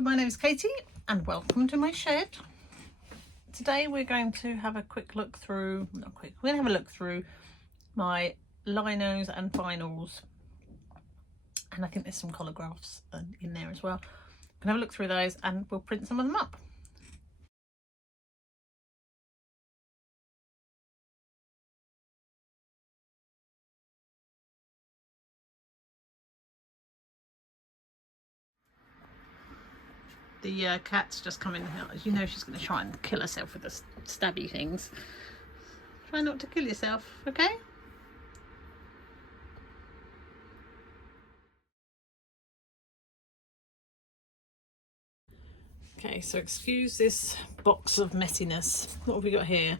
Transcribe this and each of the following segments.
my name is Katie and welcome to my shed. Today we're going to have a quick look through, we're going to have a look through my linos and vinyls, and I think there's some collographs in there as well. I'm going to have a look through those and we'll print some of them up. The cat's just come in. You know she's going to try and kill herself with the stabby things. Try not to kill yourself, okay? Okay, so excuse this box of messiness. What have we got here?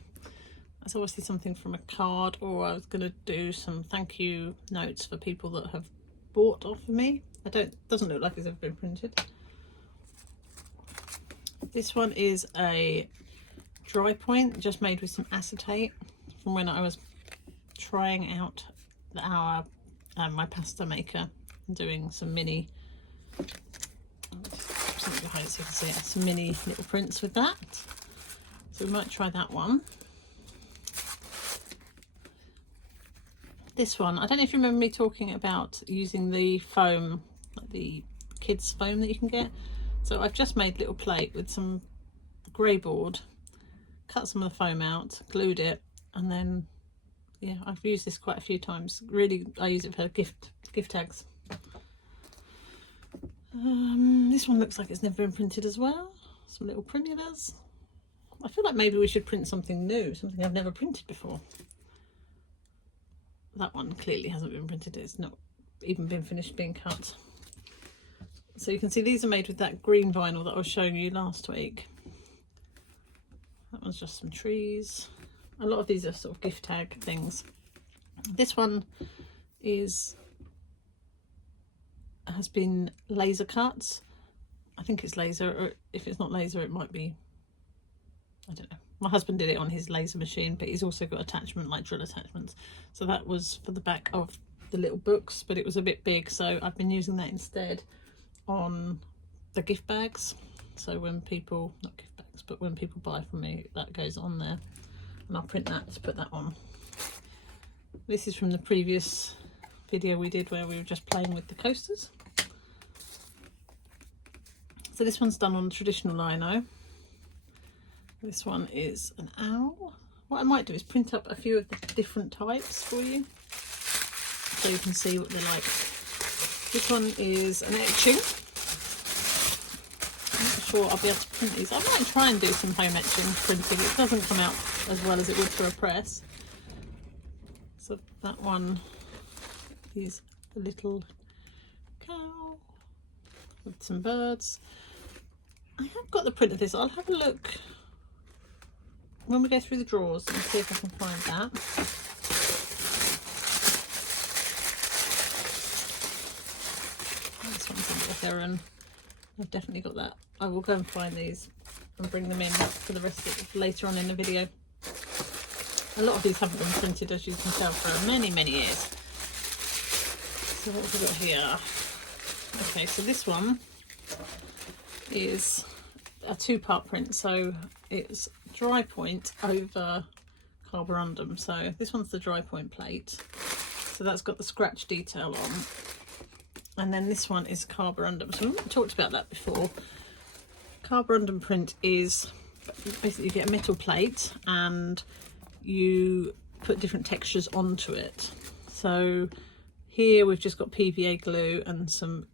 That's obviously something from a card, or I was going to do some thank you notes for people that have bought off of me. Doesn't look like it's ever been printed. This one is a dry point, just made with some acetate from when I was trying out my pasta maker and doing some mini, something behind it so you can see it, some mini little prints with that. So we might try that one. This one, I don't know if you remember me talking about using the foam, like the kids foam that you can get. So I've just made a little plate with some grey board, cut some of the foam out, glued it, and then yeah, I've used this quite a few times. Really, I use it for gift tags. This one looks like it's never been printed as well. Some little printers. I feel like maybe we should print something new, something I've never printed before. That one clearly hasn't been printed. It's not even been finished being cut. So you can see these are made with that green vinyl that I was showing you last week. That one's just some trees. A lot of these are sort of gift tag things. This one has been laser cut. I think it's laser, or if it's not laser it might be, I don't know. My husband did it on his laser machine, but he's also got attachment, like drill attachments. So that was for the back of the little books, but it was a bit big, so I've been using that instead on the gift bags. So when people, not gift bags, but when people buy from me, that goes on there, and I'll print that to put that on. This is from the previous video we did where we were just playing with the coasters. So this one's done on traditional lino. This one is an owl. What I might do is print up a few of the different types for you so you can see what they're like. This one is an etching. I'm not sure I'll be able to print these. I might try and do some home etching printing. It doesn't come out as well as it would for a press. So that one is a little cow with some birds. I have got the print of this. I'll have a look when we go through the drawers and see if I can find that. This one's a bit heron. I've definitely got that. I will go and find these and bring them in for the rest of it later on in the video. A lot of these haven't been printed, as you can tell, for many years. So what have we got here? Okay, so this one is a two-part print, so it's dry point over carborundum. So this one's the dry point plate, so that's got the scratch detail on, and then this one is carborundum. So we haven't talked about that before. Carborundum print is basically you get a metal plate and you put different textures onto it. So here we've just got PVA glue and some,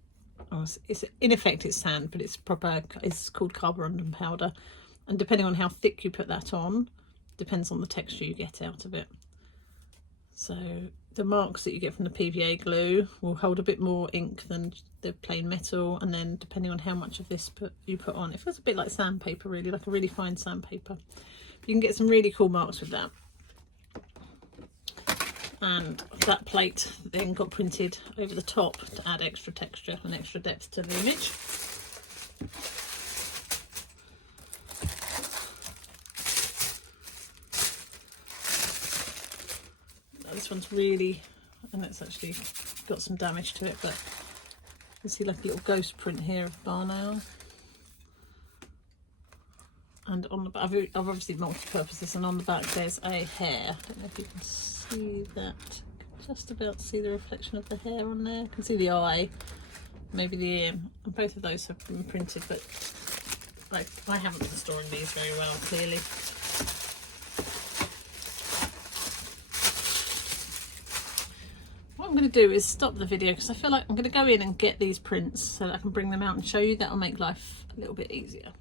it's in effect it's sand, but it's called carborundum powder, and depending on how thick you put that on depends on the texture you get out of it. So the marks that you get from the PVA glue will hold a bit more ink than the plain metal, and then depending on how much of this you put on, it feels a bit like sandpaper, really, like a really fine sandpaper. You can get some really cool marks with that. And that plate then got printed over the top to add extra texture and extra depth to the image. This one's really, and it's actually got some damage to it, but you can see like a little ghost print here of barn owl. And on the back, I've obviously multi-purposed this, and on the back there's a hair. I don't know if you can see that. Just about to see the reflection of the hair on there. I can see the eye, maybe the ear, and both of those have been printed, but I haven't been storing these very well, clearly. What I'm going to do is stop the video because I feel like I'm going to go in and get these prints so that I can bring them out and show you. That'll make life a little bit easier.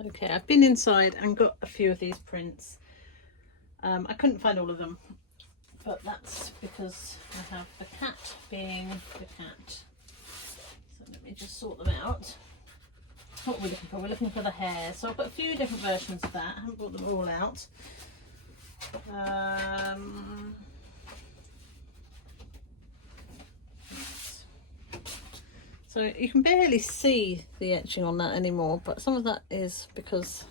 Okay, I've been inside and got a few of these prints. I couldn't find all of them, but that's because I have the cat being the cat. So let me just sort them out. What are we looking for? We're looking for the hair. So I've got a few different versions of that. I haven't brought them all out. So you can barely see the etching on that anymore, but some of that is because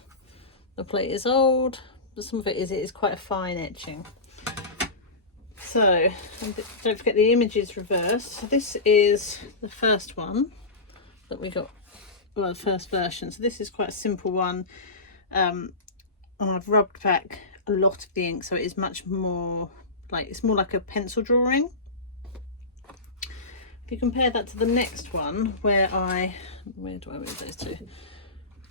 the plate is old, but some of it is quite a fine etching. So don't forget the image is reversed. So this is the first one that we got, well, the first version. So this is quite a simple one, and I've rubbed back a lot of the ink, so it is much more like, it's more like a pencil drawing. If you compare that to the next one, where do I move those to?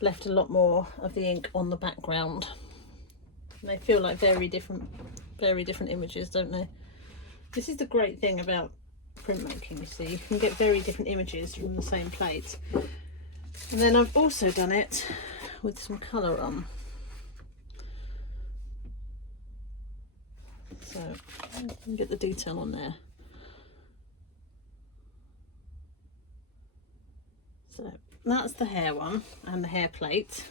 Left a lot more of the ink on the background. And they feel like very different images, don't they? This is the great thing about printmaking, you see. You can get very different images from the same plate. And then I've also done it with some colour on. So you can get the detail on there. So that's the hair one and the hair plate.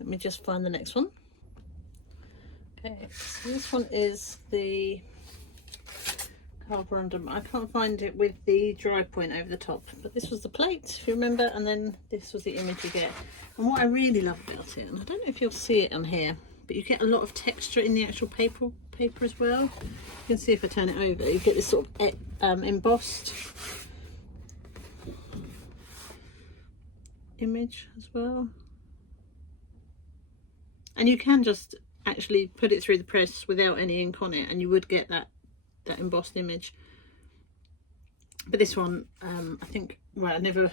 Let me just find the next one. Okay, so this one is the carborundum. I can't find it with the dry point over the top, but this was the plate, if you remember, and then this was the image you get. And what I really love about it, and I don't know if you'll see it on here, but you get a lot of texture in the actual paper as well. You can see if I turn it over, you get this sort of embossed image as well, and you can just actually put it through the press without any ink on it and you would get that embossed image. But this one, I think, well, I never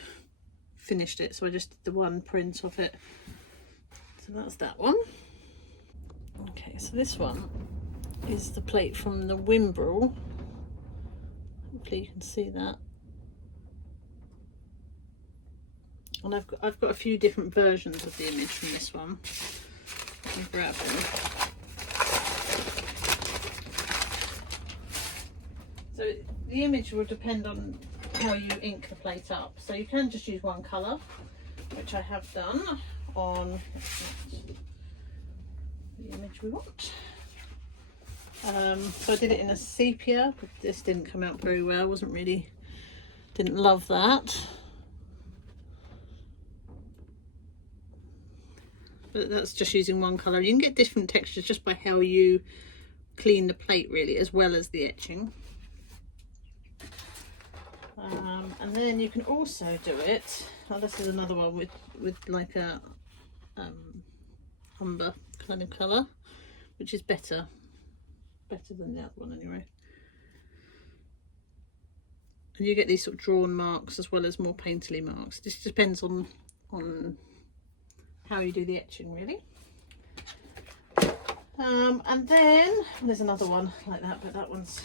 finished it, so I just did the one print of it. So that's that one. Okay, so this one is the plate from the Wimbrel. Hopefully you can see that. And I've got a few different versions of the image from this one. Let me grab them. So the image will depend on how you ink the plate up. So you can just use one colour, which I have done on the image we want. So I did it in a sepia, but this didn't come out very well. Didn't love that. But that's just using one colour. You can get different textures just by how you clean the plate, really, as well as the etching. And then you can also do it, oh, this is another one with like a umber kind of colour, which is better than the other one anyway. And you get these sort of drawn marks as well as more painterly marks. This depends on how you do the etching, really. And then there's another one like that, but that one's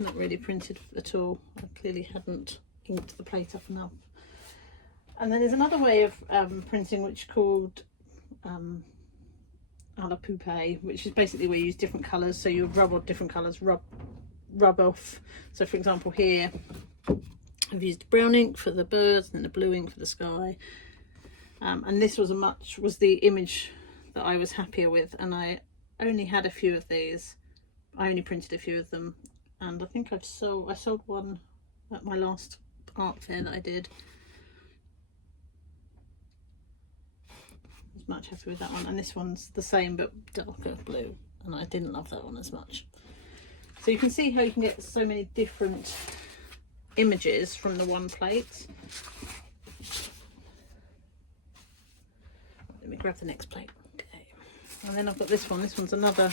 not really printed at all. I clearly hadn't inked the plate up enough. And then there's another way of printing, which is called a la poupée, which is basically where you use different colours. So you rub on different colours, rub off. So for example here, I've used brown ink for the birds and then the blue ink for the sky. And this was the image that I was happier with, and I only had a few of these. I only printed a few of them, and I think I sold one at my last art fair that I did. I was much happier with that one, and this one's the same but darker blue, and I didn't love that one as much. So you can see how you can get so many different images from the one plate. Let me grab the next plate. Okay. And then I've got this one. This one's another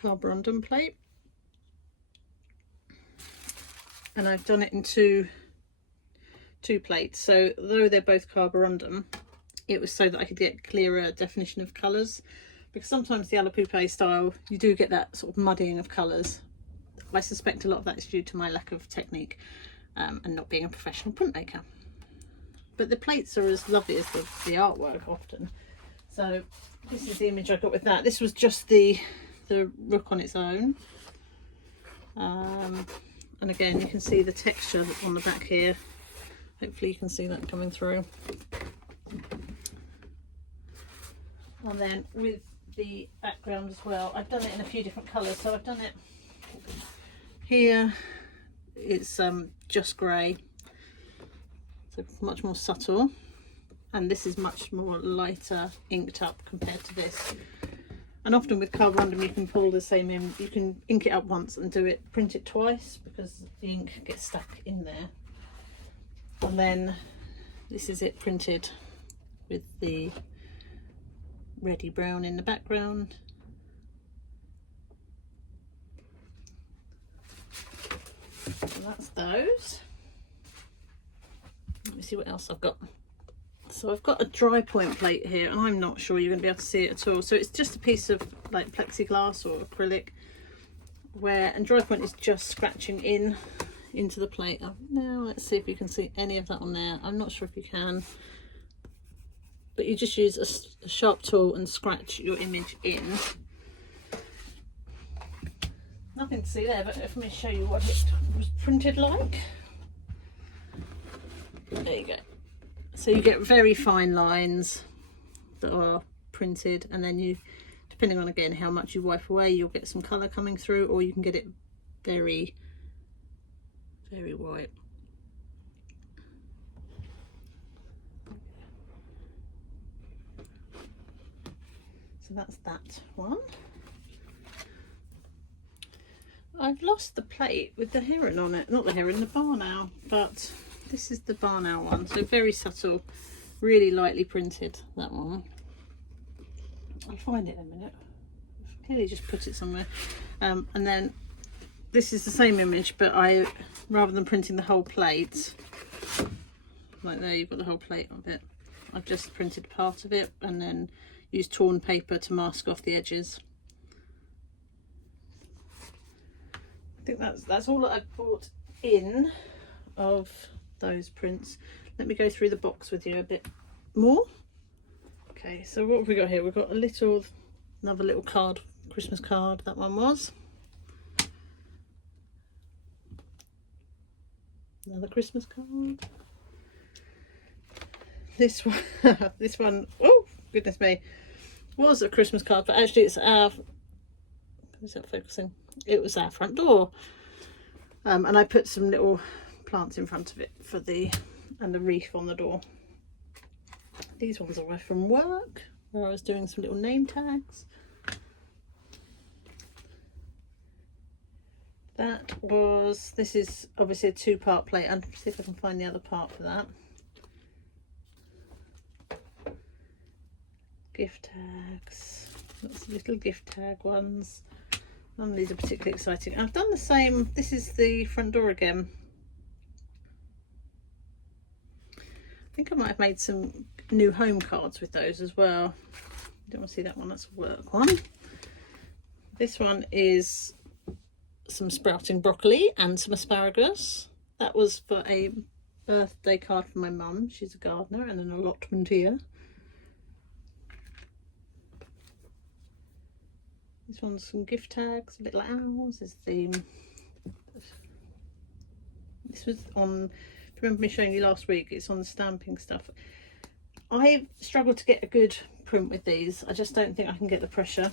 carborundum plate. And I've done it in two plates. So though they're both carborundum, it was so that I could get clearer definition of colours. Because sometimes the alla poupe style, you do get that sort of muddying of colours. I suspect a lot of that is due to my lack of technique and not being a professional printmaker. But the plates are as lovely as the artwork often. So this is the image I got with that. This was just the rook on its own. And again, you can see the texture on the back here. Hopefully you can see that coming through. And then with the background as well, I've done it in a few different colours. So I've done it here, it's just grey, so much more subtle, and this is much more lighter inked up compared to this. And often with carborundum you can pull the same in, you can ink it up once and print it twice, because the ink gets stuck in there. And then this is it printed with the reddy brown in the background. So that's those. Let me see what else I've got. So I've got a dry point plate here, and I'm not sure you're going to be able to see it at all. So it's just a piece of like plexiglass or acrylic, and dry point is just scratching into the plate. Now let's see if you can see any of that on there. I'm not sure if you can, but you just use a sharp tool and scratch your image in. Nothing to see there, but let me show you what it was printed like. There you go. So you get very fine lines that are printed, and then you, depending on again how much you wipe away, you'll get some colour coming through, or you can get it very, very white. So that's that one. I've lost the plate with the heron on it, not the heron, the barn owl, but this is the barn owl one. So very subtle, really lightly printed, that one. I'll find it in a minute. I've clearly just put it somewhere. And then this is the same image, but rather than printing the whole plate, like there you've got the whole plate of it, I've just printed part of it and then used torn paper to mask off the edges. I think that's all that I've bought in of those prints. Let me go through the box with you a bit more. Okay, so what have we got here? We've got another little card, Christmas card, that one was. Another Christmas card. This one, this one, oh goodness me, was a Christmas card, but actually it's our, is that focusing? It was our front door, and I put some little plants in front of it and a wreath on the door. These ones are from work, where I was doing some little name tags. This is obviously a two-part plate. I'll see if I can find the other part for that. Gift tags, lots of little gift tag ones. None of these are particularly exciting. I've done the same. This is the front door again. I think I might have made some new home cards with those as well. You don't want to see that one, that's a work one. This one is some sprouting broccoli and some asparagus. That was for a birthday card for my mum. She's a gardener, and an allotment here. This one's some gift tags, little owls. This was on, if you remember me showing you last week, it's on the stamping stuff. I struggled to get a good print with these. I just don't think I can get the pressure.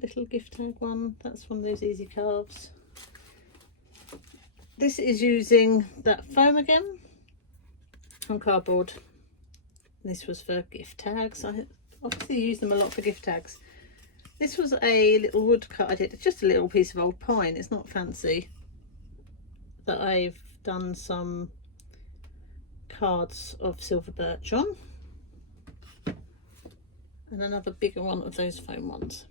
Little gift tag one, that's one of those easy carves. This is using that foam again on cardboard. This was for gift tags. I obviously use them a lot for gift tags. This was a little woodcut I did. It's just a little piece of old pine, it's not fancy, that I've done some cards of silver birch on, and another bigger one of those foam ones.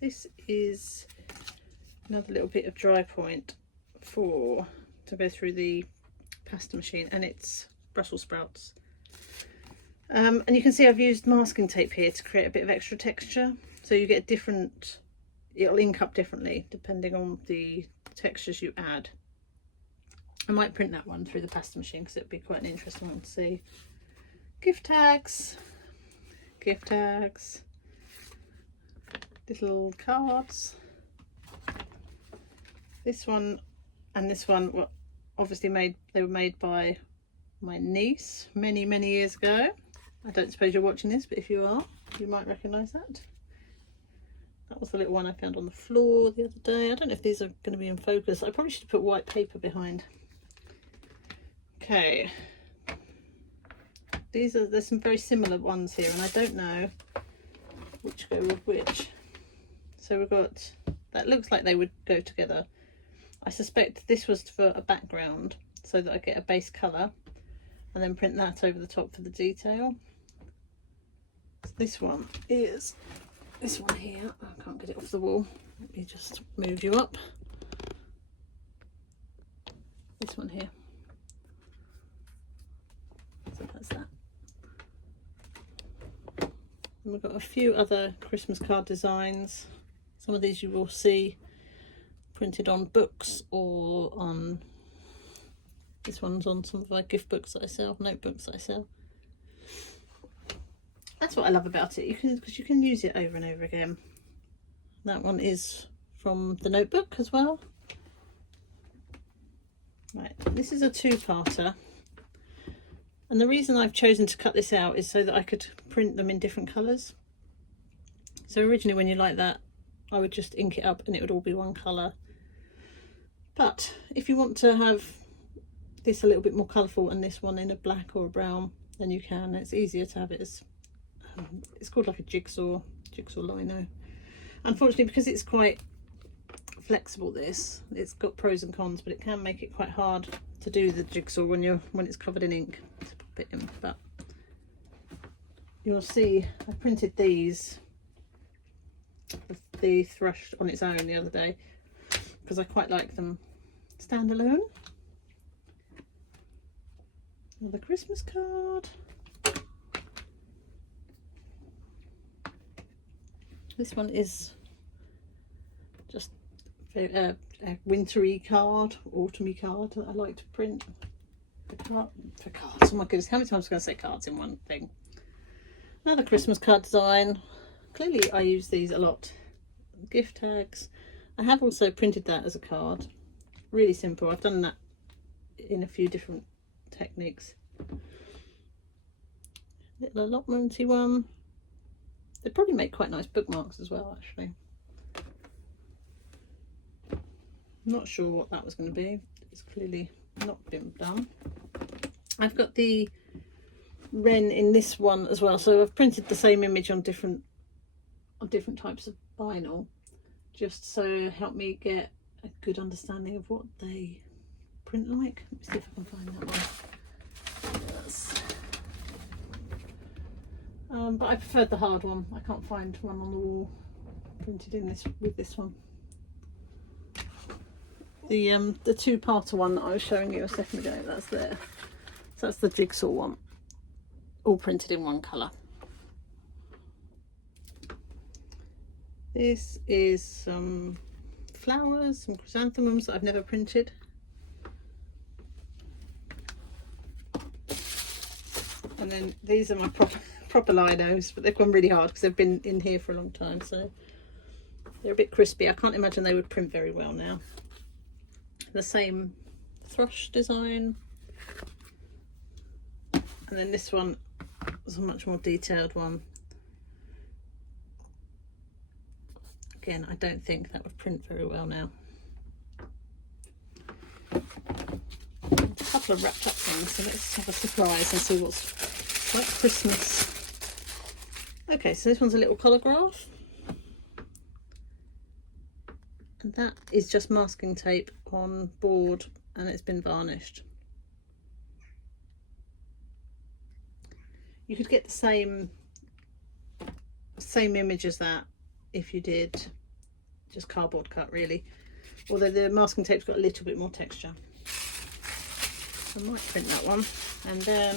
This is another little bit of dry point to go through the pasta machine, and it's Brussels sprouts. And you can see I've used masking tape here to create a bit of extra texture, so you get it'll ink up differently depending on the textures you add. I might print that one through the pasta machine because it'd be quite an interesting one to see. Gift tags, little cards. This one and this one were obviously they were made by my niece many years ago. I don't suppose you're watching this, but if you are, you might recognise that. That was the little one I found on the floor the other day. I don't know if these are going to be in focus. I probably should put white paper behind. Okay, there's some very similar ones here, and I don't know which go with which. So we've got, that looks like they would go together. I suspect this was for a background so that I get a base colour, and then print that over the top for the detail. So this one is this one here. I can't get it off the wall. Let me just move you up. This one here. So that's that. And we've got a few other Christmas card designs. Some of these you will see printed on books, or on, this one's on some of my gift books that I sell, notebooks that I sell. That's what I love about it, because you can use it over and over again. That one is from the notebook as well. Right, this is a two-parter, and the reason I've chosen to cut this out is so that I could print them in different colours. So originally when you like that, I would just ink it up and it would all be one colour. But if you want to have this a little bit more colourful and this one in a black or a brown, then you can. It's easier to have it as, it's called like a jigsaw lino. Unfortunately, because it's quite flexible, it's got pros and cons, but it can make it quite hard to do the jigsaw when it's covered in ink to pop it in. But you'll see I printed these, the thrush on its own, the other day, because I quite like them standalone. Another Christmas card. This one is just a wintry card, autumny card that I like to print for cards. Oh my goodness, how many times am I going to say cards in one thing? Another Christmas card design. Clearly I use these a lot. Gift tags. I have also printed that as a card. Really simple. I've done that in a few different techniques. Little allotmenty one. They probably make quite nice bookmarks as well, actually. Not sure what that was going to be. It's clearly not been done. I've got the wren in this one as well, so I've printed the same image on different types of vinyl, just so help me get a good understanding of what they print like. Let me see if I can find that one. Yes. But I preferred the hard one. I can't find one on the wall printed in this with this one. The two-parter one that I was showing you a second ago, that's there. So that's the jigsaw one, all printed in one colour. This is some flowers, some chrysanthemums that I've never printed. And then these are my proper linos, but they've gone really hard because they've been in here for a long time, so they're a bit crispy. I can't imagine they would print very well now. The same thrush design, and then this one was a much more detailed one. Again, I don't think that would print very well now. A couple of wrapped up things, so let's have a surprise and see what's like Christmas. Okay, so this one's a little collograph. And that is just masking tape on board, and it's been varnished. You could get the same image as that if you did just cardboard cut, really, although the masking tape's got a little bit more texture. I might print that one, and then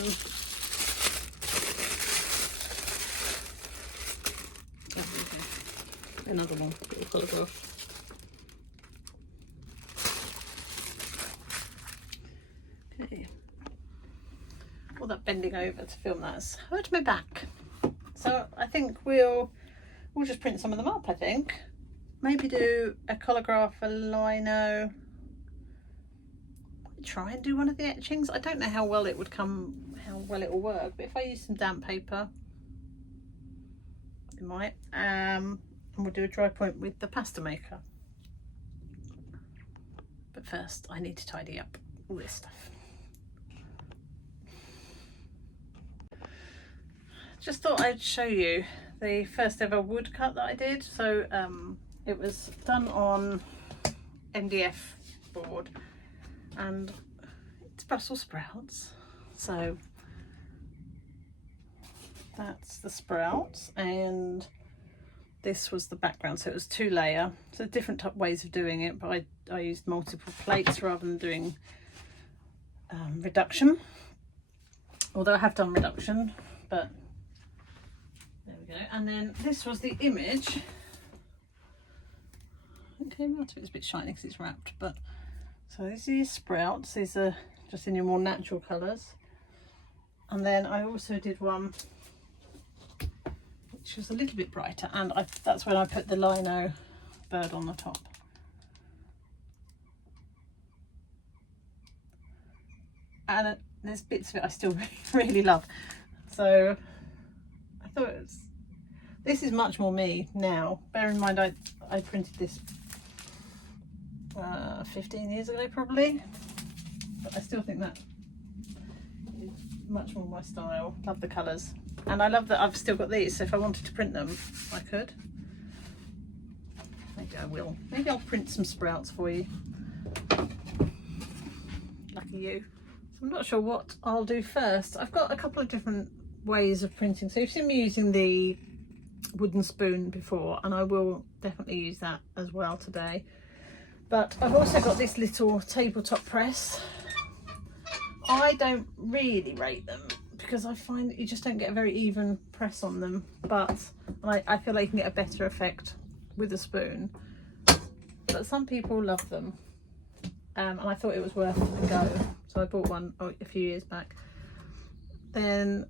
another one, little collograph. Okay. All that bending over to film that's hurt my back. So I think we'll just print some of them up, I think. Maybe do a collograph, a lino. Try and do one of the etchings. I don't know how well it would come, how well it will work, but if I use some damp paper, it might. And we'll do a dry point with the pasta maker. But first I need to tidy up all this stuff. Just thought I'd show you the first ever woodcut that I did. So it was done on MDF board, and it's Brussels sprouts. So that's the sprouts, and this was the background. So it was 2-layer. So different ways of doing it, but I used multiple plates rather than doing reduction. Although I have done reduction, but there we go. And then this was the image. It came out, it's a bit shiny because it's wrapped, but so these are your sprouts. These are just in your more natural colours. And then I also did one which was a little bit brighter, and that's when I put the lino bird on the top. And there's bits of it I still really love. So I thought this is much more me now. Bear in mind I printed this 15 years ago probably, but I still think that is much more my style. Love the colours, and I love that I've still got these, so if I wanted to print them I could. Maybe I will. Maybe I'll print some sprouts for you. Lucky you. So I'm not sure what I'll do first. I've got a couple of different ways of printing. So you've seen me using the wooden spoon before, and I will definitely use that as well today. But I've also got this little tabletop press. I don't really rate them because I find that you just don't get a very even press on them, but I feel like you can get a better effect with a spoon. But some people love them, and I thought it was worth a go, so I bought one a few years back. Then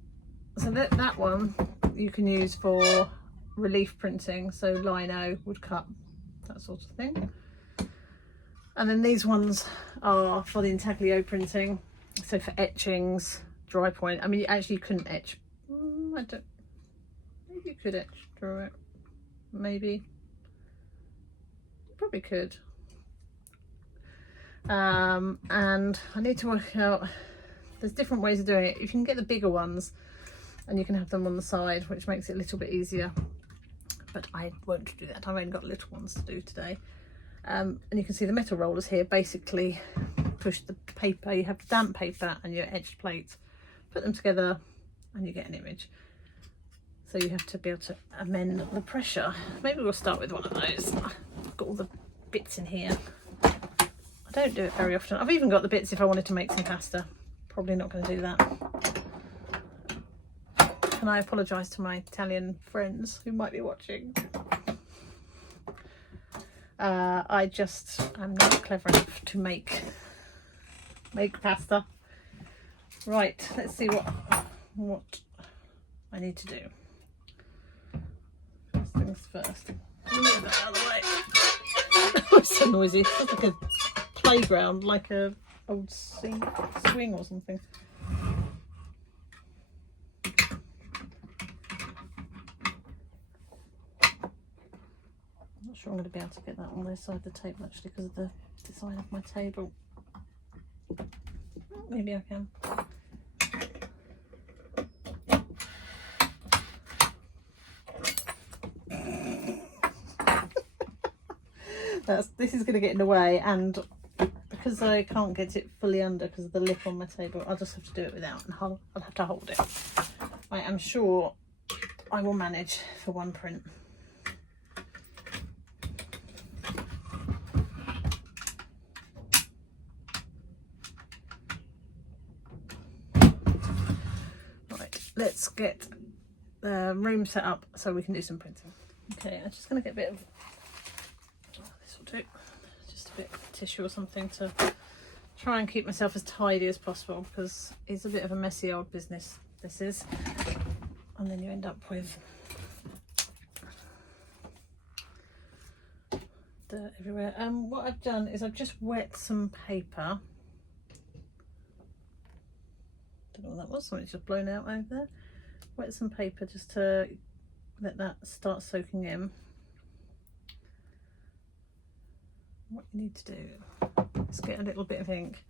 so that one you can use for relief printing, so lino, woodcut, that sort of thing. And then these ones are for the intaglio printing, so for etchings, dry point. I mean, actually you couldn't etch. I don't. Maybe you could etch through it. Maybe. You probably could. And I need to work out. There's different ways of doing it. You can get the bigger ones, and you can have them on the side, which makes it a little bit easier. But I won't do that. I've only got little ones to do today. And you can see the metal rollers here basically push the paper. You have damp paper and your etched plates, put them together and you get an image. So you have to be able to amend the pressure. Maybe we'll start with one of those. I've got all the bits in here. I don't do it very often. I've even got the bits if I wanted to make some pasta. Probably not going to do that. And I apologise to my Italian friends who might be watching. I just am not clever enough to make pasta. Right, let's see what I need to do. First things first. Move that out of the way. It's so noisy. It's like a playground, like a old swing or something. I'm not sure I'm going to be able to get that on this side of the table actually because of the design of my table. Maybe I can. this is going to get in the way, and because I can't get it fully under because of the lip on my table, I'll just have to do it without, and I'll have to hold it. I am sure I will manage for one print. Right, let's get the room set up so we can do some printing. Okay, I'm just going to get a bit of, this will do, just a bit of tissue or something to try and keep myself as tidy as possible, because it's a bit of a messy old business, this is. And then you end up with dirt everywhere. What I've done is I've just wet some paper. Don't know what that was, something's just blown out over there. Wet some paper just to let that start soaking in. What you need to do is get a little bit of ink.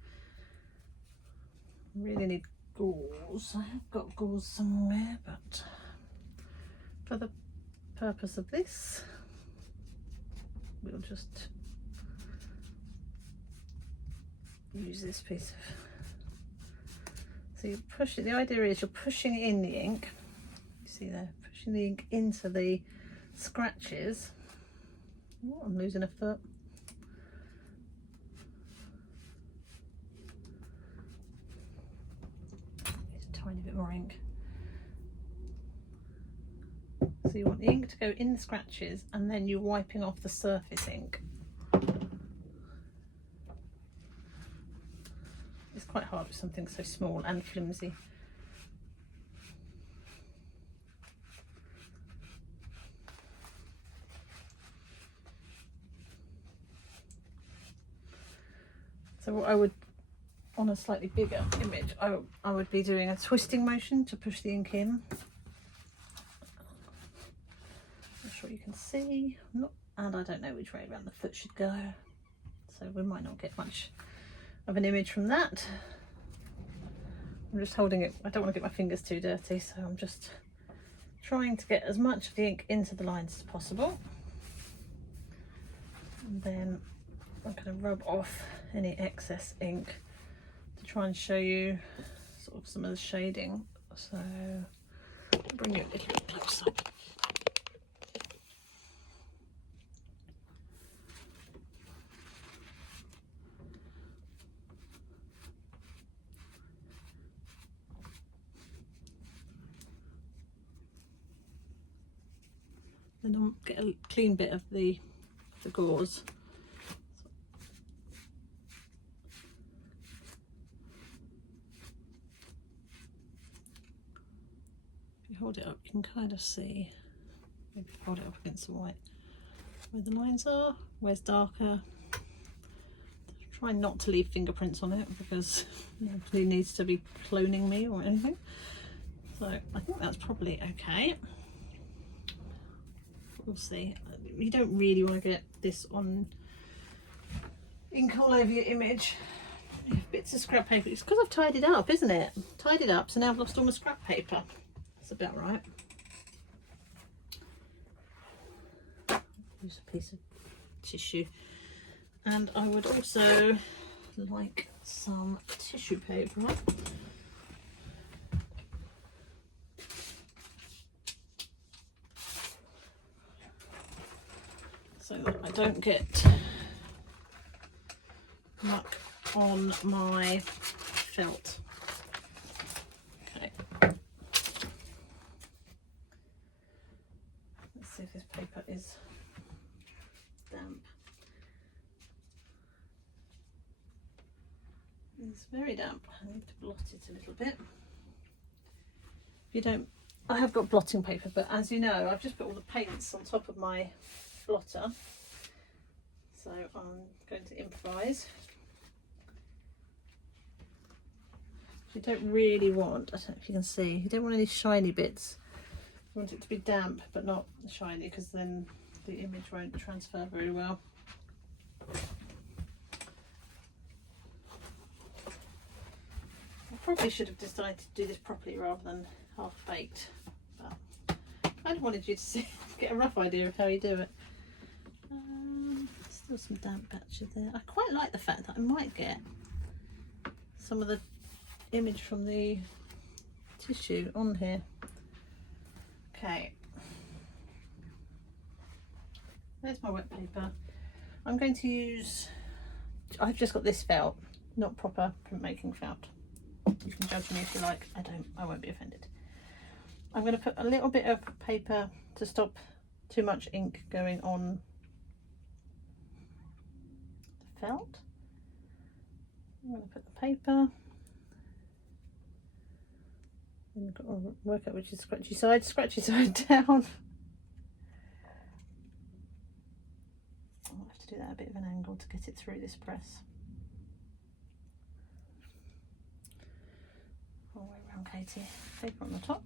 Really need gauze. I have got gauze somewhere, but for the purpose of this, we'll just use this piece of, so you push it, the idea is you're pushing in the ink, you see there, pushing the ink into the scratches. Oh, I'm losing a foot. Tiny bit more ink. So you want the ink to go in the scratches, and then you're wiping off the surface ink. It's quite hard with something so small and flimsy. So what I would, on a slightly bigger image, I would be doing a twisting motion to push the ink in. Not sure you can see, and I don't know which way around the foot should go, so we might not get much of an image from that. I'm just holding it, I don't want to get my fingers too dirty, so I'm just trying to get as much of the ink into the lines as possible. And then I'm going to rub off any excess ink to try and show you sort of some of the shading. So I'll bring you a little bit closer. Then I'll get a clean bit of the gauze. If you hold it up, you can kind of see, maybe hold it up against the white, where the lines are, where's darker. Try not to leave fingerprints on it, because nobody needs to be cloning me or anything. So I think that's probably okay. We'll see. You don't really want to get this on ink all over your image. Bits of scrap paper. It's because I've tied it up, isn't it? Tied it up, so now I've lost all my scrap paper. That's about right. Use a piece of tissue, and I would also like some tissue paper. So that I don't get muck on my felt. Okay. Let's see if this paper is damp. It's very damp. I need to blot it a little bit. If you don't, I have got blotting paper, but as you know, I've just put all the paints on top of my blotter, so I'm going to improvise. You don't really want, I don't know if you can see, you don't want any shiny bits. You want it to be damp but not shiny, because then the image won't transfer very well. I probably should have decided to do this properly rather than half baked, but I wanted you to see, get a rough idea of how you do it. There's some damp patches there. I quite like the fact that I might get some of the image from the tissue on here. Okay, there's my wet paper. I'm going to use, I've just got this felt, not proper printmaking felt. You can judge me if you like. I won't be offended. I'm going to put a little bit of paper to stop too much ink going on the felt. I'm going to put the paper. And I've got to work out which is scratchy side down. I'll have to do that at a bit of an angle to get it through this press. All the way around, Katie. Paper on the top.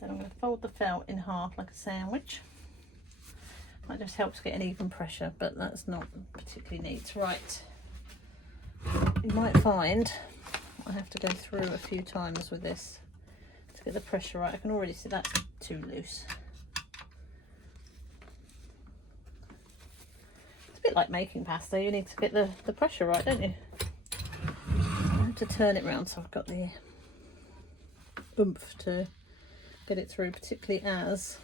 Then I'm going to fold the felt in half like a sandwich. That just helps get an even pressure, but that's not particularly neat. Right. You might find I have to go through a few times with this to get the pressure right. I can already see that's too loose. It's a bit like making pasta. You need to get the pressure right, don't you? I have to turn it round so I've got the oomph to get it through, particularly as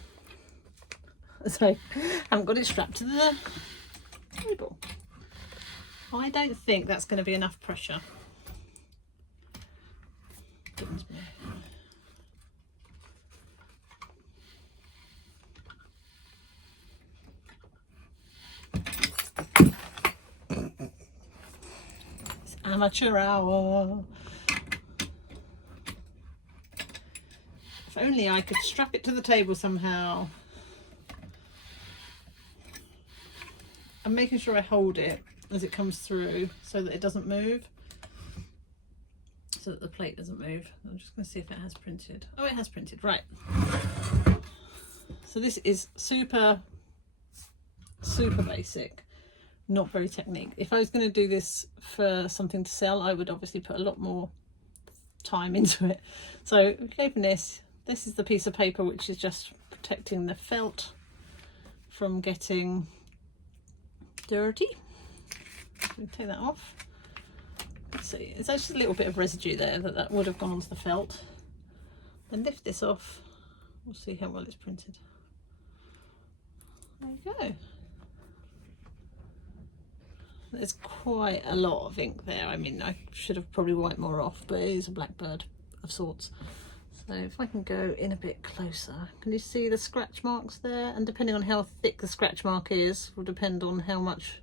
I haven't got it strapped to the table. I don't think that's going to be enough pressure. It's amateur hour. If only I could strap it to the table somehow. I'm making sure I hold it as it comes through so that it doesn't move, so that the plate doesn't move. I'm just going to see if it has printed. Oh, it has printed, right. So this is super basic, not very technique. If I was going to do this for something to sell, I would obviously put a lot more time into it. So open this. This is the piece of paper which is just protecting the felt from getting dirty. Take that off. Let's see, it's actually a little bit of residue there that would have gone onto the felt. Then lift this off. We'll see how well it's printed. There you go. There's quite a lot of ink there. I mean, I should have probably wiped more off, but it is a blackbird of sorts. So if I can go in a bit closer, can you see the scratch marks there? And depending on how thick the scratch mark is, will depend on how much,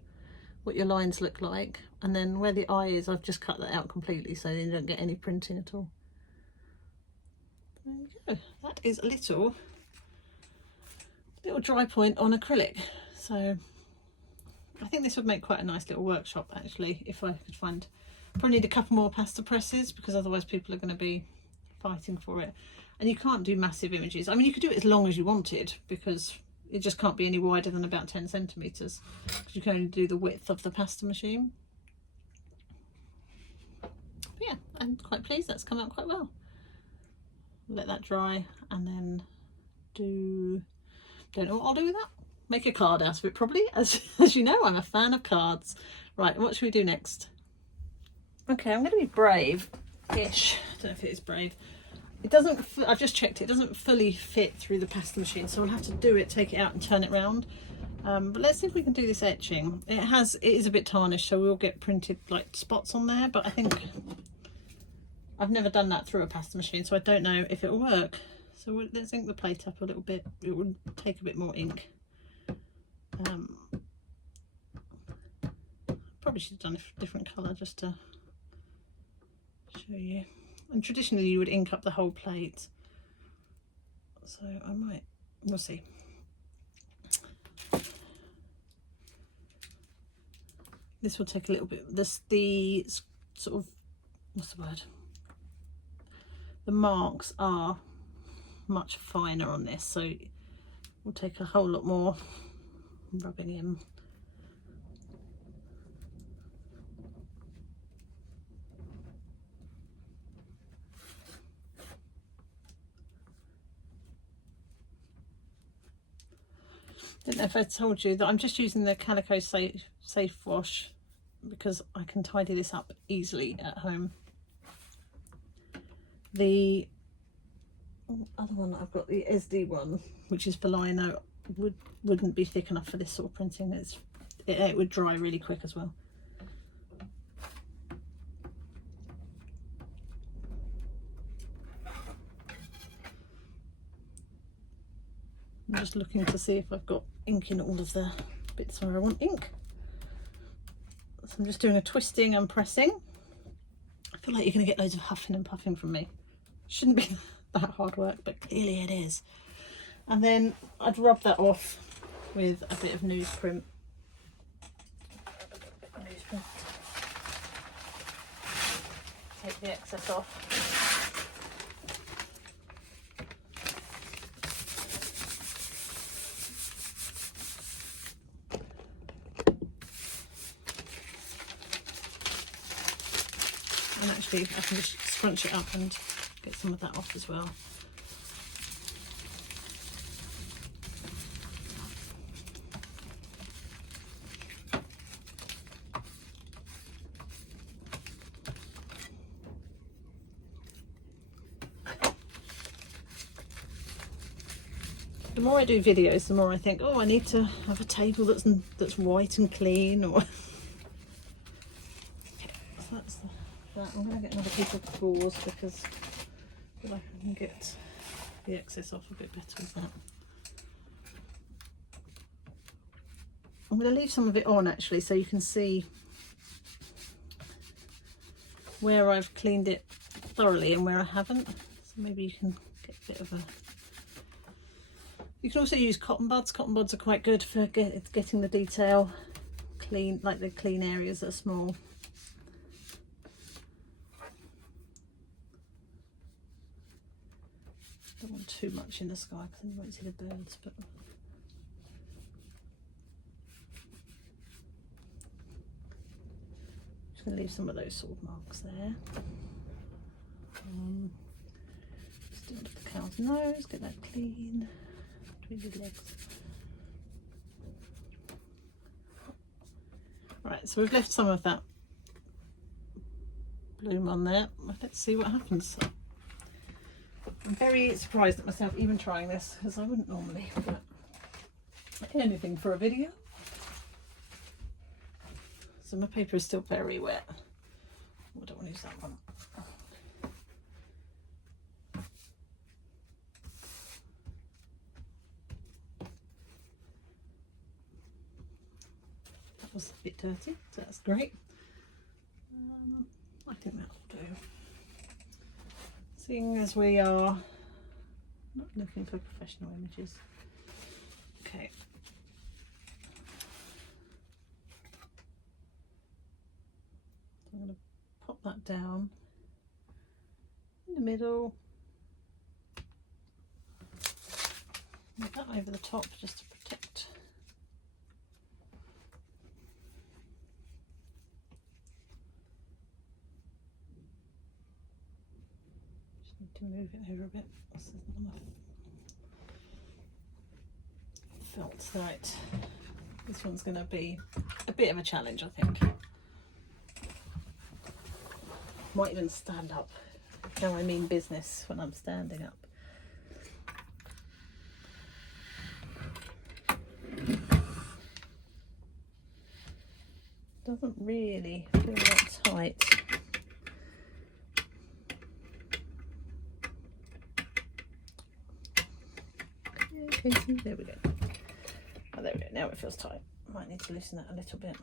what your lines look like. And then where the eye is, I've just cut that out completely so you don't get any printing at all. There you go. That is a little dry point on acrylic. So I think this would make quite a nice little workshop actually, if I could find. Probably need a couple more pasta presses because otherwise people are going to be fighting for it. And you can't do massive images. I mean, you could do it as long as you wanted because it just can't be any wider than about 10 centimetres because you can only do the width of the pasta machine. But yeah, I'm quite pleased that's come out quite well. Let that dry and then don't know what I'll do with that. Make a card out of it probably. As you know, I'm a fan of cards. Right, what should we do next? Okay, I'm going to be brave-ish. I don't know if it is brave. It doesn't, I've just checked, it doesn't fully fit through the pasta machine, so we'll have to do it, take it out and turn it round. But let's see if we can do this etching. It is a bit tarnished, so we'll get printed like spots on there, but I think I've never done that through a pasta machine, so I don't know if it'll work. So let's ink the plate up a little bit. It would take a bit more ink. Probably should have done a different colour just to show you. And traditionally you would ink up the whole plate, so I might, we'll see. This will take a little bit, the sort of, what's the word, the marks are much finer on this, so we'll take a whole lot more rubbing in. Don't know if I told you that I'm just using the Calico Safe Wash because I can tidy this up easily at home. The other one that I've got, the SD one, which is for lino, wouldn't be thick enough for this sort of printing. It would dry really quick as well. I'm just looking to see if I've got ink in all of the bits where I want ink. So I'm just doing a twisting and pressing. I feel like you're going to get loads of huffing and puffing from me. Shouldn't be that hard work, but clearly it is. And then I'd rub that off with a bit of newsprint. Take the excess off. And actually I can just scrunch it up and get some of that off as well. The more I do videos, the more I think, oh, I need to have a table that's white and clean. Or okay, so that's that. I'm going to get another piece of gauze because I feel like I can get the excess off a bit better with that. I'm going to leave some of it on actually, so you can see where I've cleaned it thoroughly and where I haven't. So maybe you can get a bit of a... You can also use cotton buds. Cotton buds are quite good for getting the detail clean, like the clean areas that are small. Don't want too much in the sky because then you won't see the birds. But just going to leave some of those sort of marks there. Just do it with the cow's nose, get that clean. The legs. Right, so we've left some of that bloom on there. Let's see what happens. I'm very surprised at myself even trying this because I wouldn't normally put anything for a video. So my paper is still very wet. Oh, I don't want to use that one. Was a bit dirty, so that's great. I think that'll do. Seeing as we are not looking for professional images. Okay. I'm going to pop that down in the middle. Move that over the top just to protect. To move it over a bit. This is not enough felt. Right, this one's going to be a bit of a challenge, I think. Might even stand up. Now I mean business when I'm standing up. Doesn't really feel that tight. There we go. Oh, there we go. Now it feels tight. Might need to loosen that a little bit.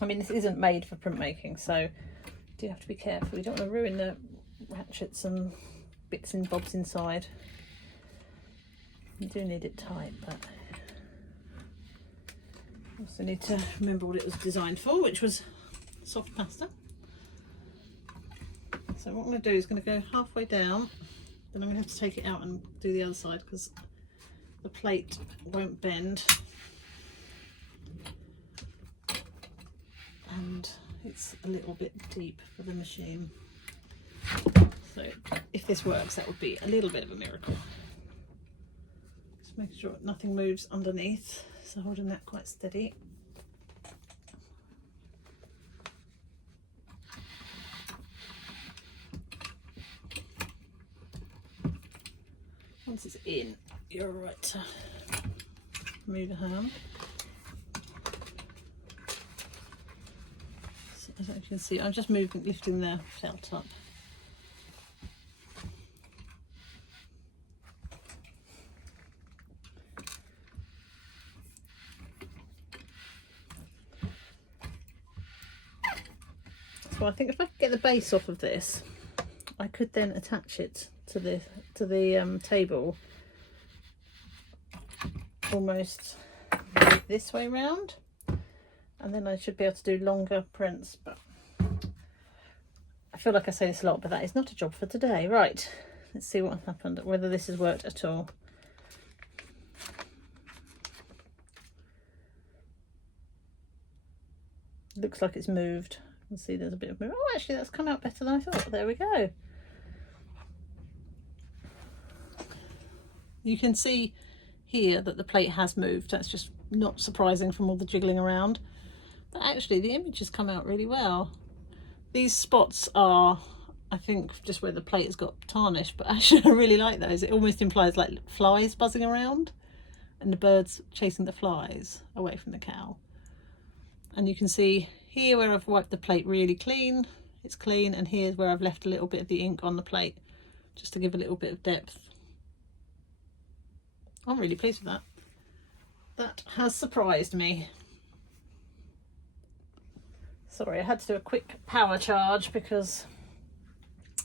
I mean, this isn't made for printmaking, so you do have to be careful. You don't want to ruin the ratchets and bits and bobs inside. You do need it tight, but you also need to remember what it was designed for, which was soft pasta. So what I'm going to do is going to go halfway down, then I'm going to have to take it out and do the other side because the plate won't bend and it's a little bit deep for the machine. So if this works, that would be a little bit of a miracle. Just making sure nothing moves underneath, so holding that quite steady. Once it's in, you're all right to move a hand. So as you can see, I'm just lifting the felt up. So I think if I could get the base off of this, I could then attach it to the table almost this way round, and then I should be able to do longer prints. But I feel like I say this a lot, but that is not a job for today. Right, let's see what happened, whether this has worked at all. Looks like it's moved. You can see there's a bit of movement. Oh, actually that's come out better than I thought. There we go. You can see here that the plate has moved. That's just not surprising from all the jiggling around. But actually the image has come out really well. These spots are, I think, just where the plate has got tarnished, but actually I really like those. It almost implies like flies buzzing around and the birds chasing the flies away from the cow. And you can see here where I've wiped the plate really clean, it's clean, and here's where I've left a little bit of the ink on the plate just to give a little bit of depth. I'm really pleased with that. That has surprised me. Sorry, I had to do a quick power charge because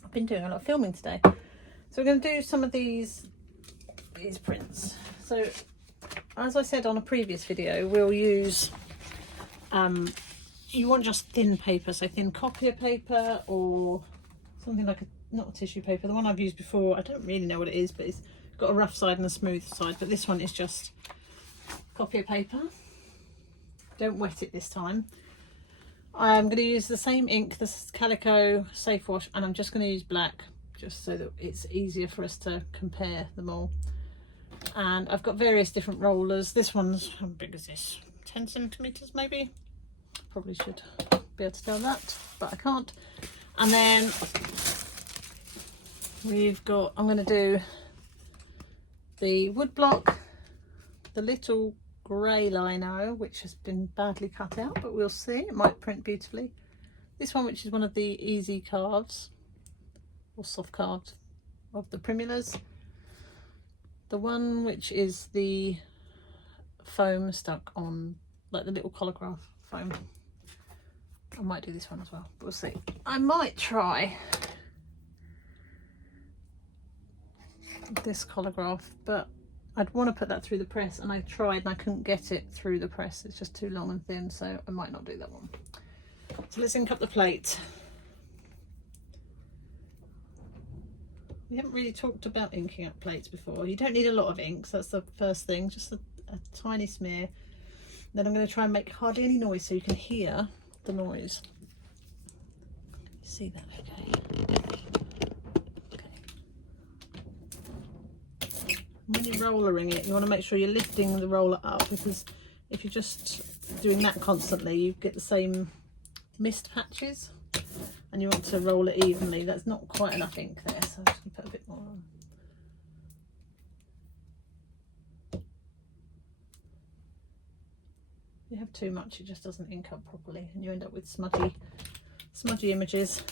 I've been doing a lot of filming today. So we're going to do some of these prints. So as I said on a previous video, we'll use, you want just thin paper, so thin copier paper or something like not a tissue paper. The one I've used before, I don't really know what it is, but it's got a rough side and a smooth side, but this one is just copier paper. Don't wet it this time. I'm going to use the same ink, this Calico Safe Wash, and I'm just going to use black just so that it's easier for us to compare them all. And I've got various different rollers. This one's, how big is this? 10 centimeters maybe? Probably should be able to tell that, but I can't. And then we've got, I'm going to do the wood block, the little grey lino, which has been badly cut out, but we'll see, it might print beautifully. This one, which is one of the easy carves or soft carves of the primulas. The one which is the foam stuck on, like the little collograph foam. I might do this one as well, but we'll see. I might try this collograph, but I'd want to put that through the press, and I tried and I couldn't get it through the press. It's just too long and thin, so I might not do that one. So let's ink up the plate. We haven't really talked about inking up plates before. You don't need a lot of ink, so that's the first thing, just a tiny smear. Then I'm going to try and make hardly any noise so you can hear the noise. You see that okay? When you're rollering it, you want to make sure you're lifting the roller up, because if you're just doing that constantly, you get the same mist patches, and you want to roll it evenly. That's not quite enough ink there, so I'm just going to put a bit more on. If you have too much, it just doesn't ink up properly, and you end up with smudgy images.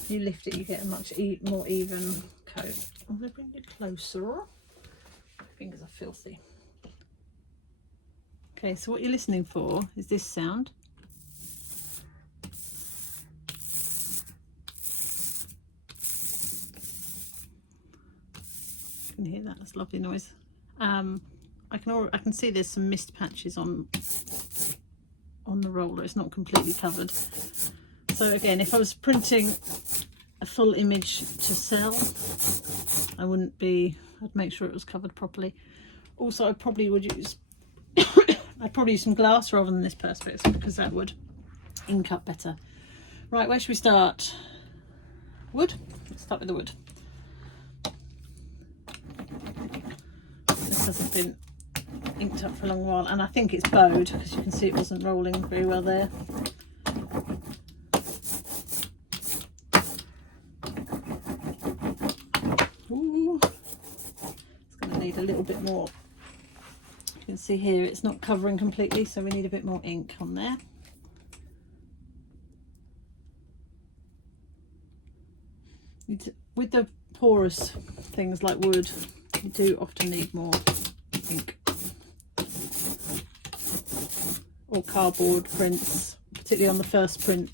If you lift it, you get a much more even coat. I'm going to bring it closer. My fingers are filthy. Okay, so what you're listening for is this sound. You can hear that, that's a lovely noise. I can see there's some mist patches on the roller. It's not completely covered. So again, if I was printing a full image to sell, I'd make sure it was covered properly. Also, I probably would use I'd probably use some glass rather than this perspex because that would ink up better. Right, where should we start? Wood? Let's start with the wood. This hasn't been inked up for a long while, and I think it's bowed because you can see it wasn't rolling very well there. Ooh, it's going to need a little bit more. You can see here it's not covering completely, so we need a bit more ink on there. With the porous things like wood, you do often need more ink. Or cardboard prints, particularly on the first print.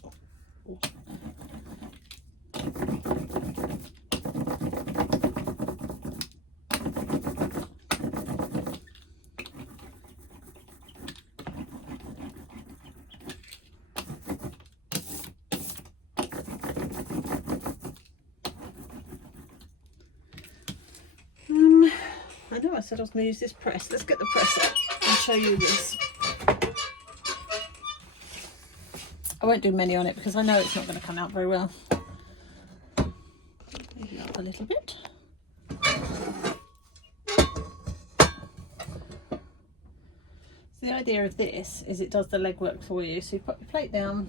I know I said I was going to use this press. Let's get the press out and show you this. I won't do many on it because I know it's not going to come out very well. Move it up a little bit. So the idea of this is it does the legwork for you. So you put your plate down,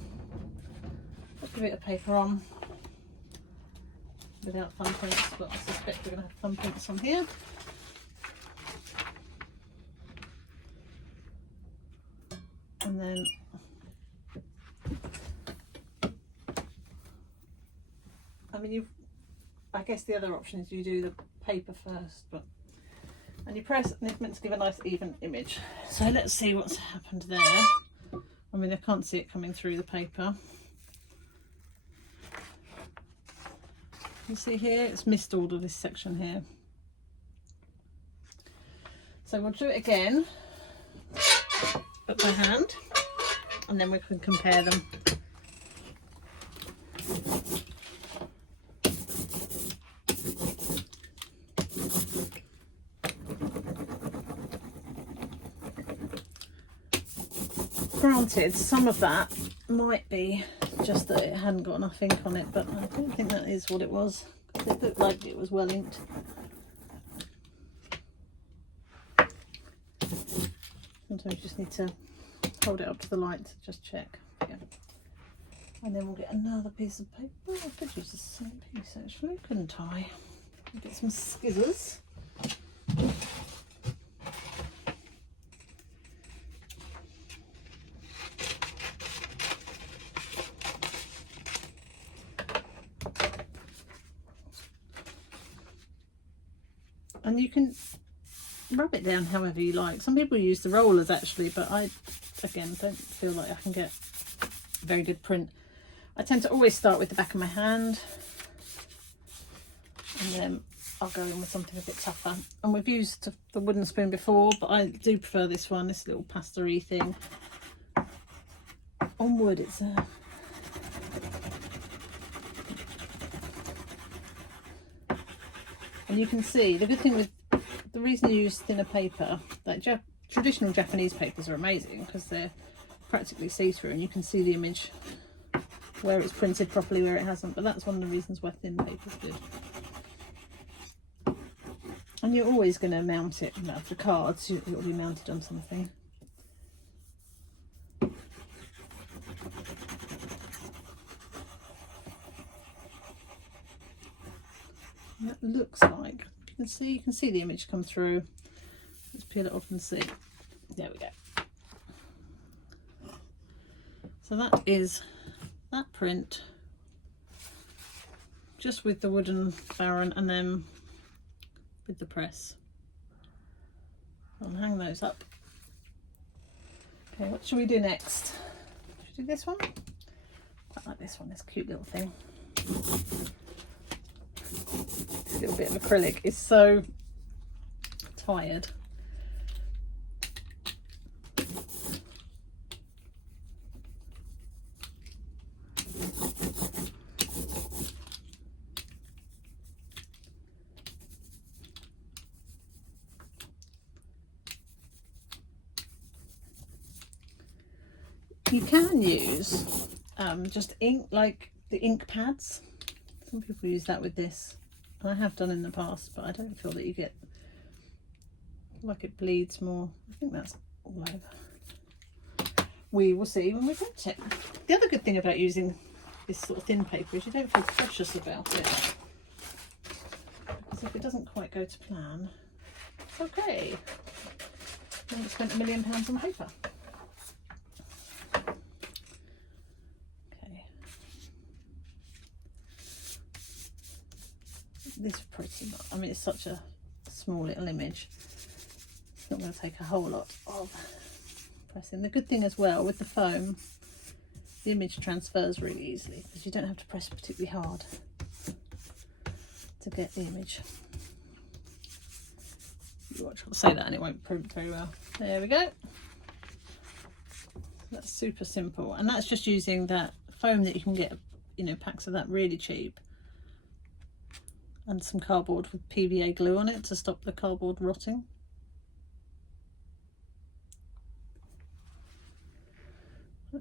put a bit of paper on without thumbprints, but I suspect we're going to have thumbprints on here. And then I guess the other option is you do the paper first, and you press, and it's meant to give a nice even image. So let's see what's happened there. I mean, I can't see it coming through the paper. You see here, it's missed all of this section here. So we'll do it again. Up my hand, and then we can compare them. Granted, some of that might be just that it hadn't got enough ink on it, but I don't think that is what it was. It looked like it was well inked. Sometimes you just need to hold it up to the light to just check. Yeah. And then we'll get another piece of paper. I could use the same piece actually, couldn't I? We'll get some scissors. And you can rub it down however you like. Some people use the rollers actually, but I, again, don't feel like I can get a very good print. I tend to always start with the back of my hand, and then I'll go in with something a bit tougher. And we've used the wooden spoon before, but I do prefer this one, this little pasta-y thing. On wood, it's a... And you can see, the good thing with the reason you use thinner paper, like traditional Japanese papers are amazing because they're practically see-through and you can see the image where it's printed properly, where it hasn't. But that's one of the reasons why thin paper's good. And you're always going to mount it, you know, for cards, it'll be mounted on something. And that looks like, you can see the image come through. Let's peel it off and see. There we go. So that is that print, just with the wooden baron and then with the press. I'll hang those up. Okay, what should we do next? Should we do this one? Quite like this one, this cute little thing. This little bit of acrylic is so tired. You can use just ink, like the ink pads. Some people use that with this. I have done in the past, but I don't feel that you get, like it bleeds more. I think that's all over. We will see when we print it. The other good thing about using this sort of thin paper is you don't feel precious about it. Because if it doesn't quite go to plan, it's okay. You haven't spent £1 million on paper. Okay. This pretty much, I mean, it's such a small little image. It's not going to take a whole lot of pressing. The good thing as well with the foam, the image transfers really easily because you don't have to press particularly hard to get the image. You watch, I'll say that and it won't print very well. There we go. That's super simple, and that's just using that foam that you can get, you know, packs of that really cheap, and some cardboard with PVA glue on it to stop the cardboard rotting.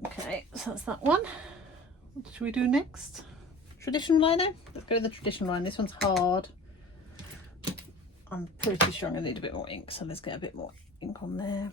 Okay, so that's that one. What should we do next? Traditional lino? Let's go to the traditional line. This one's hard. I'm pretty sure I'm going to need a bit more ink, so let's get a bit more ink on there.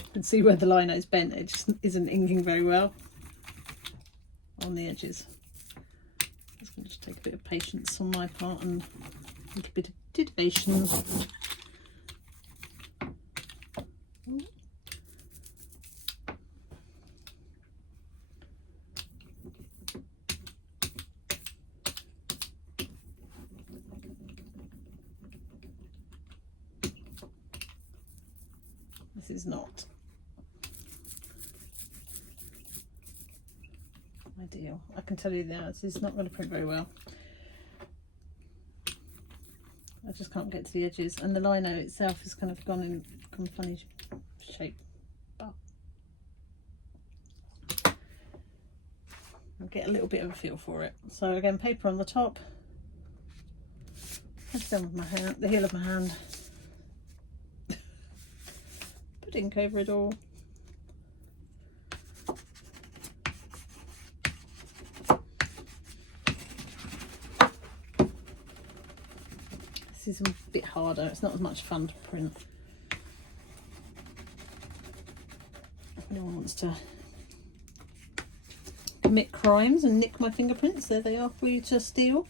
You can see where the lino is bent, it just isn't inking very well on the edges. It's going to just take a bit of patience on my part and a little bit of dedication. This is not ideal. I can tell you that this is not going to print very well. I just can't get to the edges, and the lino itself has kind of gone funny shape. But I'll get a little bit of a feel for it. So again, paper on the top. I've done with my hand, the heel of my hand. Put ink over it all. This is a bit harder, it's not as much fun to print. If anyone wants to commit crimes and nick my fingerprints, there they are for you to steal.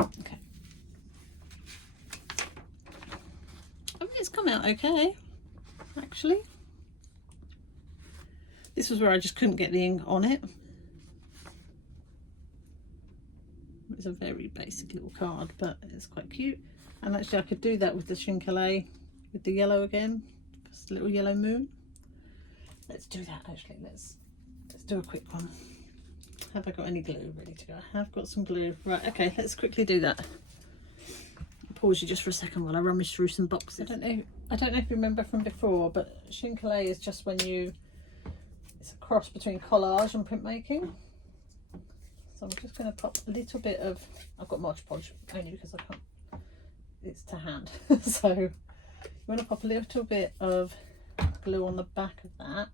Okay. I mean, it's come out okay. Actually, this was where I just couldn't get the ink on it. It's a very basic little card, but it's quite cute. And actually I could do that with the Chincolet, with the yellow again, just a little yellow moon. Let's do that actually. Let's do a quick one. Have I got any glue ready to go? I have got some glue. Right, okay, let's quickly do that. Pause you just for a second while I rummage through some boxes. I don't know if you remember from before, but Chincolet is just when it's a cross between collage and printmaking. So I'm just going to pop a little bit of, I've got Mod Podge only because I can't, it's to hand. So you want to pop a little bit of glue on the back of that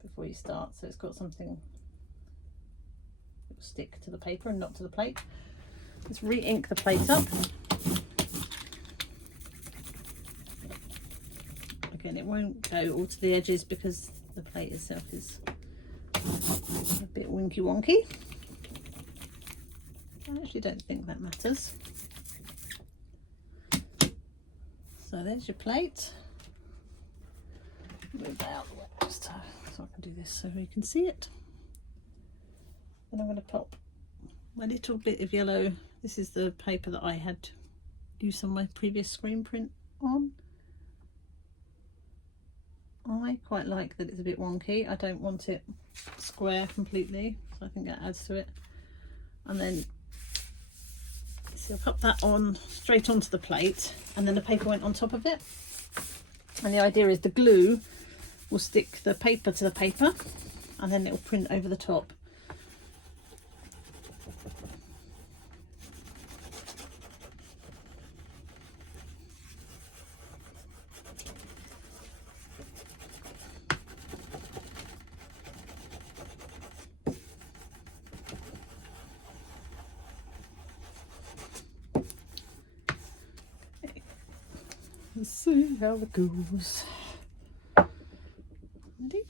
before you start, so it's got something that will stick to the paper and not to the plate. Let's re-ink the plate up. Again, it won't go all to the edges because the plate itself is a bit winky wonky. I actually don't think that matters. So there's your plate. Move that out of the way just so I can do this so you can see it. Then I'm going to pop my little bit of yellow. This is the paper that I had used on my previous screen print on. I quite like that it's a bit wonky. I don't want it square completely, so I think that adds to it. And then, so I'll pop that on straight onto the plate, and then the paper went on top of it. And the idea is the glue will stick the paper to the paper, and then it will print over the top. Let's see how it goes. Ready?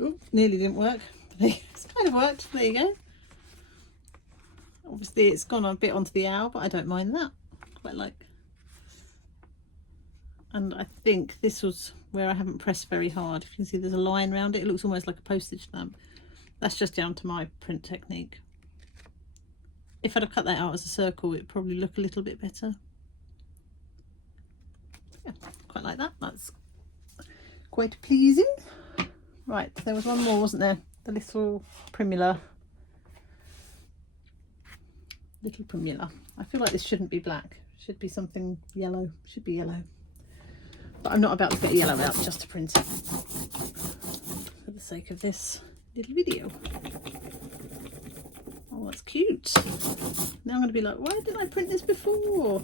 Oh, nearly didn't work. It's kind of worked. There you go. Obviously it's gone a bit onto the owl, but I don't mind that. Quite like. And I think this was where I haven't pressed very hard. If you can see there's a line around it. It looks almost like a postage stamp. That's just down to my print technique. If I'd have cut that out as a circle, it'd probably look a little bit better. Yeah, quite like that. That's quite pleasing. Right, there was one more, wasn't there? The little primula. Little primula. I feel like this shouldn't be black. It should be something yellow. It should be yellow. But I'm not about to get yellow out just to print it. For the sake of this little video. Oh, that's cute. Now I'm going to be like, why didn't I print this before?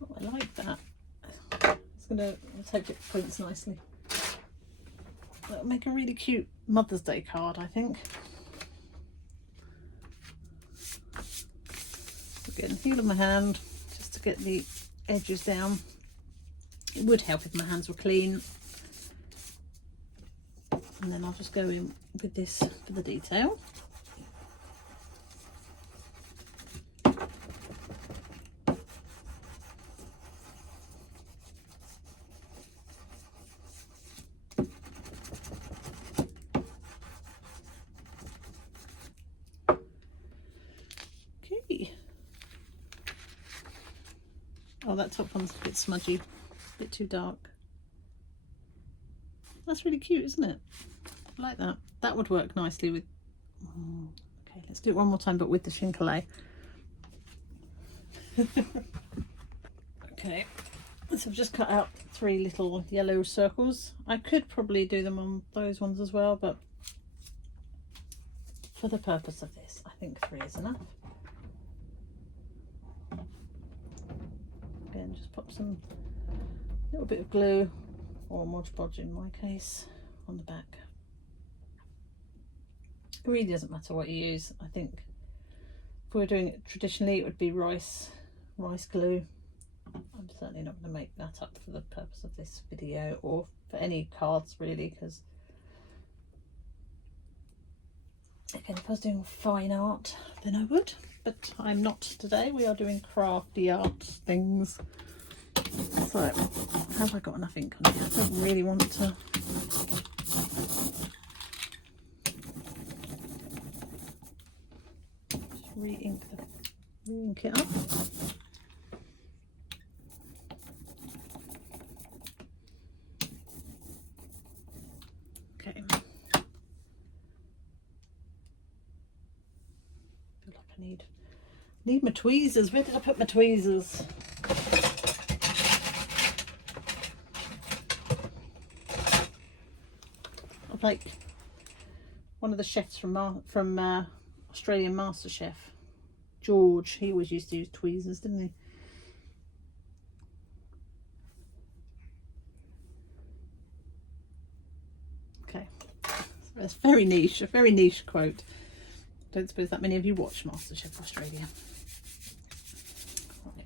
Oh, I like that. Let's hope it prints nicely. That'll make a really cute Mother's Day card, I think. Again, heel of my hand just to get the edges down. It would help if my hands were clean. And then I'll just go in with this for the detail. Okay. Oh, that top one's a bit smudgy, a bit too dark. That's really cute, isn't it? I like that. That would work nicely with... Okay, let's do it one more time, but with the chincolet. Okay, so I've just cut out 3 little yellow circles. I could probably do them on those ones as well, but for the purpose of this, I think 3 is enough. Again, just pop some little bit of glue, or Mod Podge in my case, on the back. It really doesn't matter what you use. I think if we were doing it traditionally, it would be rice glue. I'm certainly not going to make that up for the purpose of this video, or for any cards really, because again, if I was doing fine art, then I would, but I'm not today. We are doing crafty art things. So, have I got enough ink on here? I don't really want to. Just re-ink it up. Okay. I feel like I need my tweezers. Where did I put my tweezers? Like one of the chefs from Australian MasterChef, George, he always used to use tweezers, didn't he? Okay, so that's very niche, a very niche quote. Don't suppose that many of you watch MasterChef Australia. Right.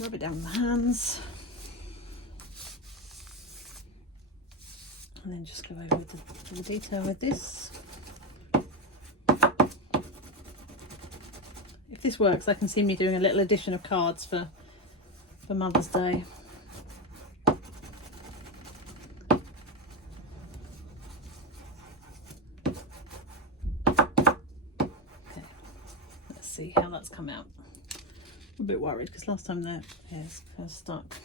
Rub it down with my hands. And then just go over with the detail with this. If this works, I can see me doing a little addition of cards for for Mother's Day. Okay, let's see how that's come out. I'm a bit worried because last time the hair's kind of stuck.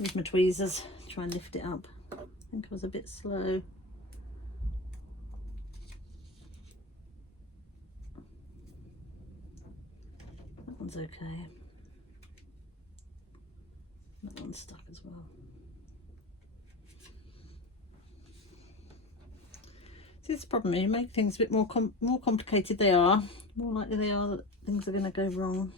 Use my tweezers, try and lift it up. I think I was a bit slow. That one's okay. That one's stuck as well. See, this is the problem. You make things a bit more complicated they are, more likely they are that things are going to go wrong.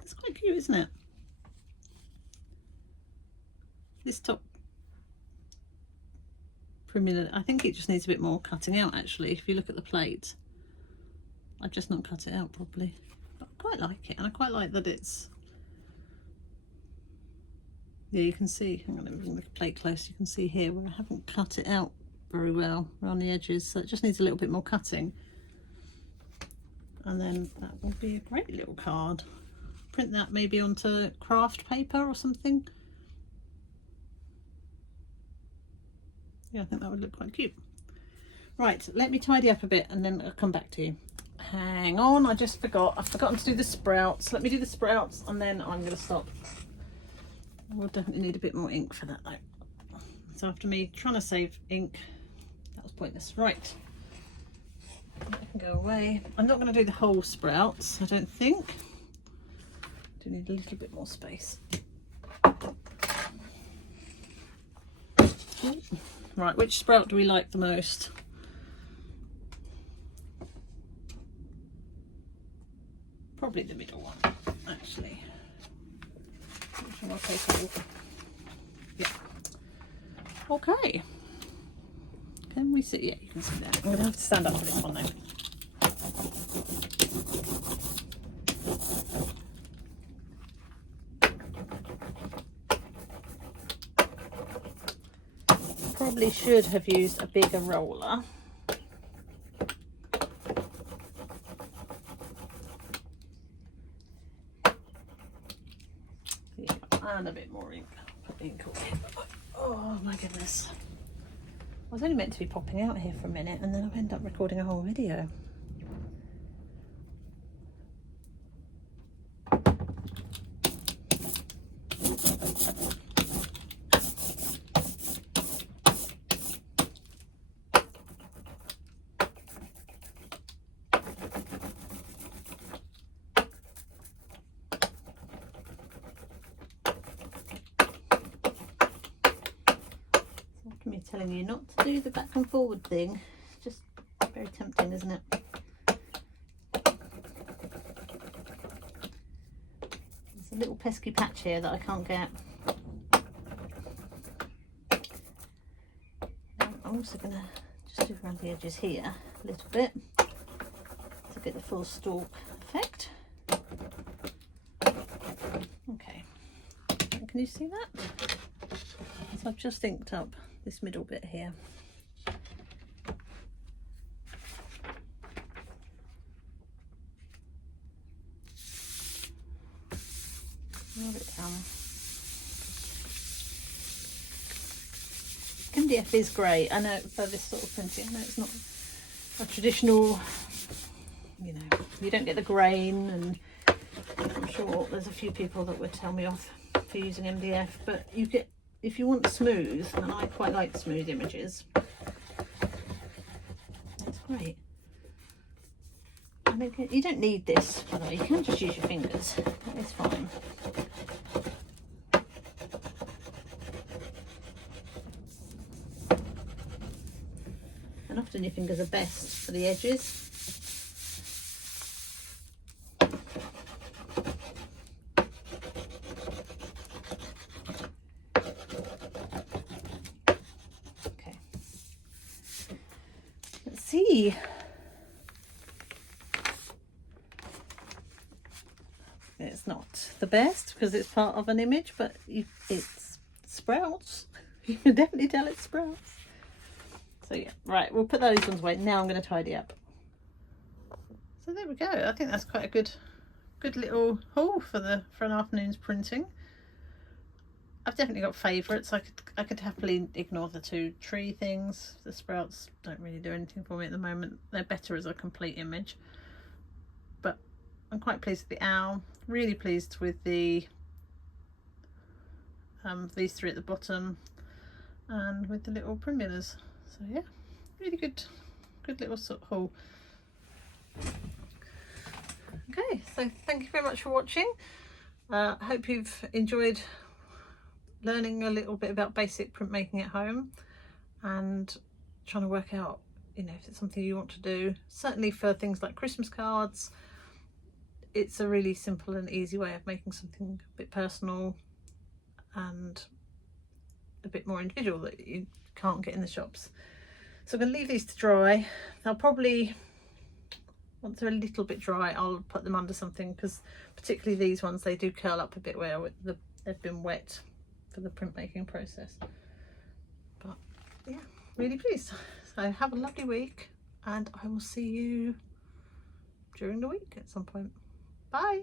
It's quite cute, isn't it? This top primula, I think it just needs a bit more cutting out actually. If you look at the plate, I've just not cut it out properly. But I quite like it, and I quite like that it's, yeah, you can see, hang on, let me bring the plate close, you can see here where I haven't cut it out very well around the edges, so it just needs a little bit more cutting. And then that will be a great little card. Print that maybe onto craft paper or something. Yeah, I think that would look quite cute. Right, let me tidy up a bit and then I'll come back to you. Hang on, I just forgot. I've forgotten to do the sprouts. Let me do the sprouts and then I'm going to stop. We'll definitely need a bit more ink for that though. So after me trying to save ink, that was pointless. Right, that can go away. I'm not going to do the whole sprouts, I don't think. Do need a little bit more space. Right, which sprout do we like the most? Probably the middle one, actually. I'll take over. Yeah. Okay. Can we see? Yeah, you can see that. I'm going to have to stand up for this one though. Probably should have used a bigger roller. Yeah, and a bit more ink. Put ink away. Oh my goodness. I was only meant to be popping out here for a minute and then I've ended up recording a whole video. Me telling you not to do the back and forward thing. It's just very tempting, isn't it? There's a little pesky patch here that I can't get. I'm also going to just do around the edges here a little bit to get the full stalk effect. Okay, can you see that? So I've just inked up this middle bit here. Rub it down. MDF is great. I know for this sort of printing, I know it's not a traditional, you know, you don't get the grain, and I'm sure there's a few people that would tell me off for using MDF, but you get, if you want smooth, and I quite like smooth images, it's great. I mean, you don't need this, by the way, you can just use your fingers, that is fine. And often your fingers are best for the edges. See, it's not the best because it's part of an image, but it's sprouts. You can definitely tell it's sprouts. So yeah, right, we'll put those ones away. Now I'm going to tidy up. So there we go. I think that's quite a good little haul for an afternoon's printing. I've definitely got favourites. I could happily ignore the 2 tree things. The sprouts don't really do anything for me at the moment. They're better as a complete image. But I'm quite pleased with the owl. Really pleased with the these 3 at the bottom, and with the little primulas. So yeah, really good little sort of haul. Okay, so thank you very much for watching. I hope you've enjoyed learning a little bit about basic printmaking at home and trying to work out, you know, if it's something you want to do. Certainly for things like Christmas cards, it's a really simple and easy way of making something a bit personal and a bit more individual that you can't get in the shops. So I'm going to leave these to dry. They'll probably, once they're a little bit dry, I'll put them under something, because particularly these ones, they do curl up a bit where they've been wet for the printmaking process. But yeah, really pleased. So have a lovely week, and I will see you during the week at some point. Bye.